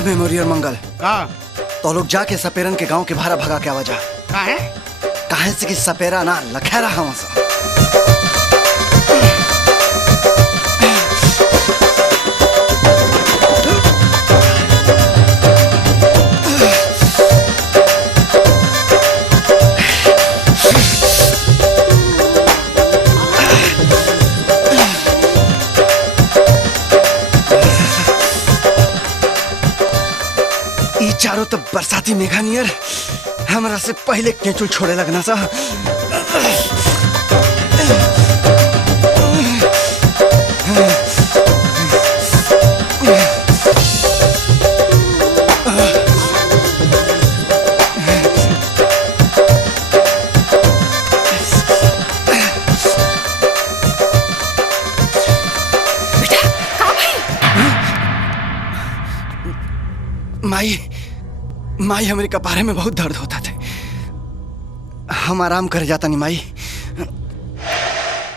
ए मेमोरियल मंगल का तो लोग जाके सपेरन के गांव के भारा भगा के आवाजा है काहे से कि सपेरा ना लखेरा हम सा चारों तो बरसाती मेघा नियर हमरा से पहले केचुल छोड़े लगना सा। माई माई हमारे कपारे में बहुत दर्द होता थे। हम आराम कर जाता नहीं माई।